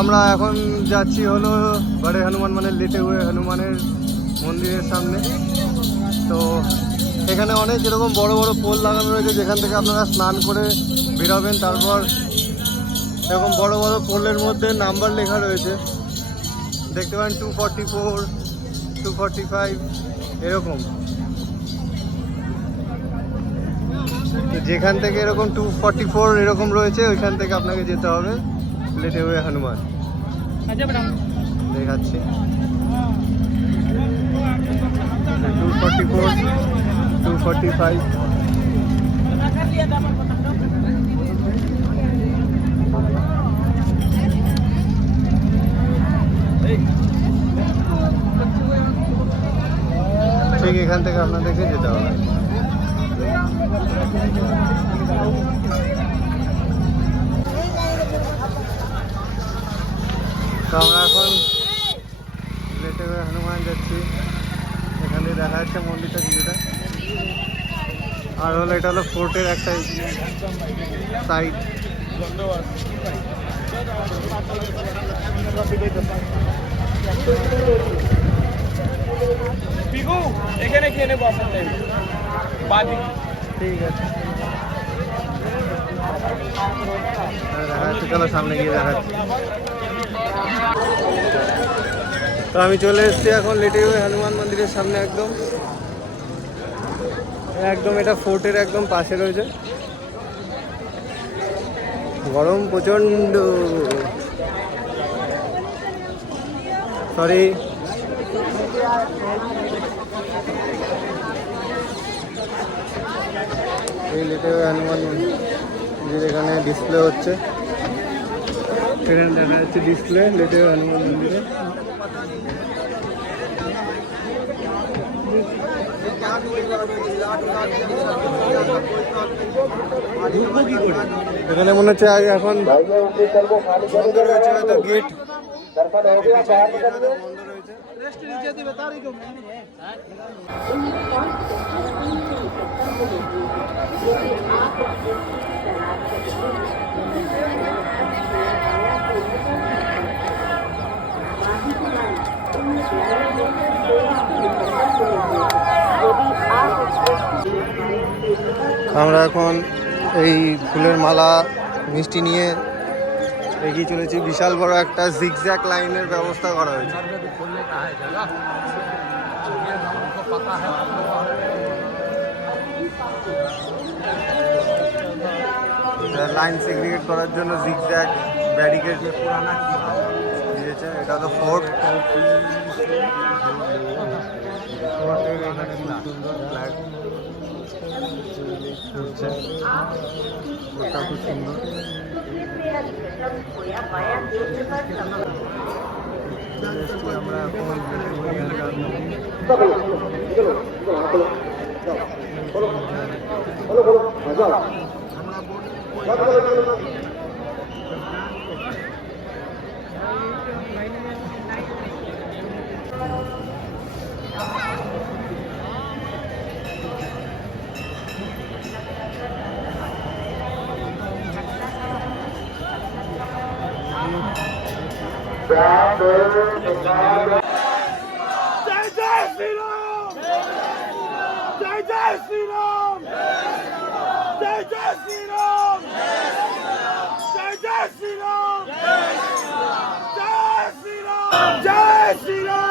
আমরা এখন যাচ্ছি হলো বড়ে হনুমান মানে লেটে হুয়ে হনুমানের মন্দিরের সামনে। তো এখানে অনেক এরকম বড় বড় পোল লাগানো রয়েছে যেখান থেকে আপনারা স্নান করে বেরোবেন। তারপর এরকম বড় বড় পোলের মধ্যে নাম্বার লেখা রয়েছে, দেখতে পারেন 244, 245 এরকম। যেখান থেকে এরকম 244 এরকম রয়েছে ওইখান থেকে আপনাকে যেতে হবে লেটে হুয়ে হনুমান। দেখাচ্ছি 244, 245। ঠিক এখান থেকে আপনাদেরকে যেতে হবে। তো আমরা এখন লেটে হুয়ে হনুমান যাচ্ছি। এখান থেকে দেখা যাচ্ছে মন্দিরটা কিছুটা। আর হলো এটা হলো ফোর্টের একটা সাইড। এখানে খেয়ে নেবো আপনার ঠিক আছে, দেখা যাচ্ছে, চলো সামনে গিয়ে দেখাচ্ছি। তো আমি চলে এসেছি এখন লেটে হুয়ে হনুমান মন্দিরের সামনে। একদম একদম এটা ফোর্টের একদম পাশে রয়েছে। গরম প্রচণ্ড, সরি। এই লেটে হুয়ে হনুমান মন্দির এখানে ডিসপ্লে হচ্ছে। এখানে দেখা যাচ্ছে ডিসপ্লে লেটে হুয়ে হনুমান মন্দিরে। এখানে মনে হচ্ছে আগে এখন বন্ধ রয়েছে, হয়তো গেট বন্ধ রয়েছে। আমরা এখন এই ফুলের মালা মিষ্টি নিয়ে এগিয়ে চলেছি। বিশাল বড় একটা জিগজ্যাগ লাইনের ব্যবস্থা করা হয়েছে। লাইন সেগ্রিগেট করার জন্য জিগজ্যাগ ব্যারিকেড দিয়েছে। এটা তো ফোর্ট। ফোর্টের এখানে খুব সুন্দর ফ্ল্যাগ ওটা খুব সুন্দর। আমরা जय जय श्री राम, जय जय श्री राम, जय जय श्री राम, जय जय श्री राम, जय श्री राम, जय श्री राम।